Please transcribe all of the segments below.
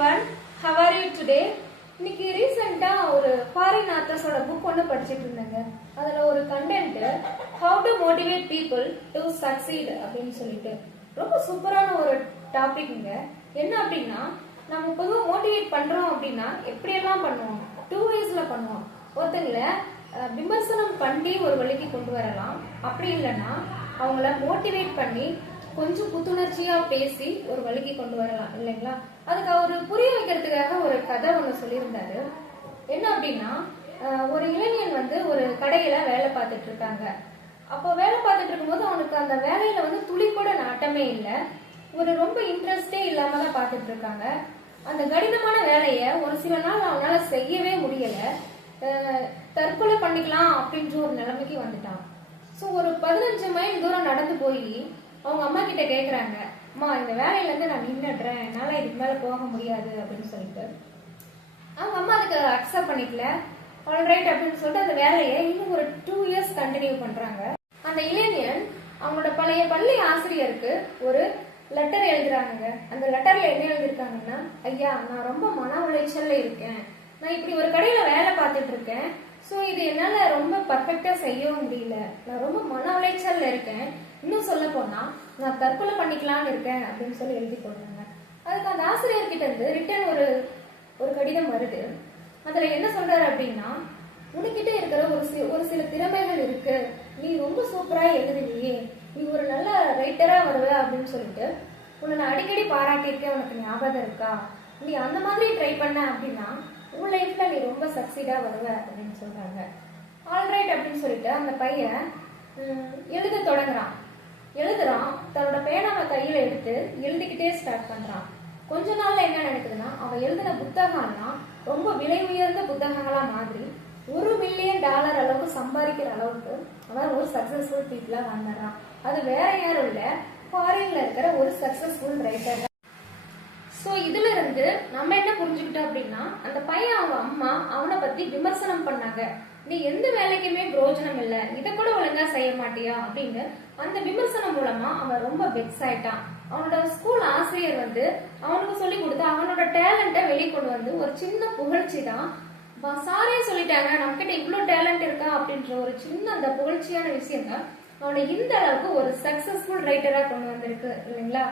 everyone, how are you today? இன்னைக்கு ரீசெண்டா ஒரு ஃபாரின் ஆத்தர்ஸோட புக் ஒன்று படிச்சுட்டு இருந்தேங்க. அதுல ஒரு content how to motivate people to succeed அப்படின்னு சொல்லிட்டு ரொம்ப சூப்பரான ஒரு டாபிக்ங்க. என்ன அப்படின்னா நம்ம பொதுவாக மோட்டிவேட் பண்றோம் அப்படின்னா எப்படியெல்லாம் பண்ணுவோம்? 2 waysல பண்ணுவோம். ஒருத்தங்கள விமர்சனம் பண்ணி ஒரு வழிக்கு கொண்டு வரலாம், அப்படி இல்லைன்னா அவங்கள மோட்டிவேட் பண்ணி கொஞ்சம் புத்துணர்ச்சியா பேசி ஒரு வழிக்கு கொண்டு வரலாம் இல்லைங்களா? அதுக்கு அவரு புரிய வைக்கிறதுக்காக ஒரு கதை ஒண்ணு சொல்லியிருந்தாரு. என்ன அப்படின்னா ஒரு இளைஞன் ஒரு கடையில வேலை பார்த்துட்டு இருக்காங்க. அப்போ வேலை பார்த்துட்டு இருக்கும்போது அவனுக்கு அந்த வேலையில துளி கூட நாட்டமே இல்லை, ஒரு ரொம்ப இன்ட்ரெஸ்டே இல்லாம தான் பார்த்துட்டு இருக்காங்க. அந்த கடினமான வேலைய ஒரு சில நாள் அவனால செய்யவே முடியல, தற்கொலை பண்ணிக்கலாம் அப்படின்ற ஒரு நிலைமைக்கு வந்துட்டான். ஸோ ஒரு 15 மைல் தூரம் நடந்து போய் அவங்க அம்மா கிட்ட கேக்குறாங்க, அம்மா இந்த வேலையில இருந்து நான் நின்னுடுறேன், என்னால இதுக்கு மேல போக முடியாது அப்படின்னு சொல்லிட்டு. அவங்க அம்மா அதுக்கு அக்செப்ட் பண்ணிக்கல. ஆல்ரைட் அப்படின்னு சொல்லிட்டு அந்த வேலையை இன்னும் ஒரு 2 இயர்ஸ் கண்டினியூ பண்றாங்க. அந்த இளைஞன் அவங்களோட பழைய பள்ளி ஆசிரியருக்கு ஒரு லெட்டர் எழுதுறாங்க. அந்த லெட்டர்ல என்ன எழுதிருக்காங்கன்னா, ஐயா நான் ரொம்ப மன உளைச்சல்ல இருக்கேன், நான் இப்படி ஒரு கடையில வேலை பார்த்துட்டு இருக்கேன், ஸோ இது என்னால ரொம்ப பர்ஃபெக்டா செய்யவும் முடியல, நான் ரொம்ப மன உளைச்சல்ல இருக்கேன், இன்னும் சொல்ல போனா நான் தற்கொலை பண்ணிக்கலாம்னு இருக்கேன் அப்படின்னு சொல்லி எழுதி போடுறாங்க. அதுக்கு அந்த ஆசிரியர் கிட்ட இருந்து ரிட்டர்ன் ஒரு கடிதம் வருது. அதுல என்ன சொல்றாரு அப்படின்னா, உனக்கிட்ட இருக்கிற ஒரு சில திறமைகள் இருக்கு, நீ ரொம்ப சூப்பரா எழுதுவியே, நீ ஒரு நல்ல ரைட்டரா வருவ அப்படின்னு சொல்லிட்டு உன்னை நான் அடிக்கடி பாராட்டியிருக்கேன், உனக்கு ஞாபகம் இருக்கா? நீ அந்த மாதிரி ட்ரை பண்ண அப்படின்னா உன் லைஃப்ல நீ ரொம்ப சக்சீடா வருவ அப்படின்னு சொல்றாங்க. ஆல்ரைட் அப்படின்னு சொல்லிட்டு அந்த பையன் எழுத தொடங்குறான். எழுதுறான், தன்னோட பேனாவை கையில எடுத்து எழுதிக்கிட்டே ஸ்டார்ட் பண்றான். கொஞ்ச நாள்ல என்ன நடக்குதுன்னா, அவன் எழுதின புத்தகம்லாம் ரொம்ப விலை உயர்ந்த புத்தகங்களா மாதிரி $1 மில்லியன் அளவுக்கு சம்பாதிக்கிற அளவுக்கு அவன் ஒரு சக்சஸ்ஃபுல் பீப்புளா வந்துடுறான். அது வேற யாரும் இல்ல, ஃபாரின்ல இருக்கிற ஒரு சக்சஸ்ஃபுல் ரைட்டர். ஸோ இதுல இருந்து நம்ம என்ன புரிஞ்சுக்கிட்டோம் அப்படின்னா, அந்த பையன் அவங்க அம்மா அவனை பத்தி விமர்சனம் பண்ணாங்க, நீ எந்த வேலைக்குமே பிரயோஜனம் இல்லை, இதை கூட ஒழுங்கா செய்ய மாட்டியா அப்படின்னு. அந்த விமர்சனம் மூலமா அவன் ரொம்ப வெக்ஸ் ஆயிட்டான். அவனோட ஸ்கூல் ஆசிரியர் அவனுக்கு சொல்லி கொடுத்து அவனோட டேலண்ட்டை வெளிக்கொண்டு ஒரு சின்ன புகழ்ச்சி தான். சாரே சொல்லிட்டாங்க நம்மகிட்ட இவ்வளவு டேலண்ட் இருக்கா அப்படின்ற ஒரு சின்ன அந்த புகழ்ச்சியான விஷயம் தான் அவனை இந்த அளவுக்கு ஒரு சக்சஸ்ஃபுல் ரைட்டரா கொண்டு வந்திருக்கு இல்லைங்களா?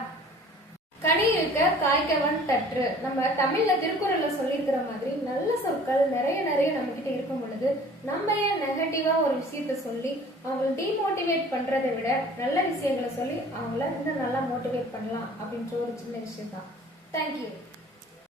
கனி இருக்க காய்க்கவன் தற்று, நம்ம தமிழ்ல திருக்குறள்ல சொல்லியிருக்கிற மாதிரி நல்ல சொற்கள் நிறைய நிறைய நம்ம கிட்ட இருக்கும் பொழுது நம்ம ஏன் நெகட்டிவா ஒரு விஷயத்த சொல்லி அவங்களை டிமோட்டிவேட் பண்றதை விட நல்ல விஷயங்களை சொல்லி அவங்கள இன்னும் நல்லா மோட்டிவேட் பண்ணலாம் அப்படின்ற ஒரு சின்ன விஷயம் தான். தேங்க்யூ.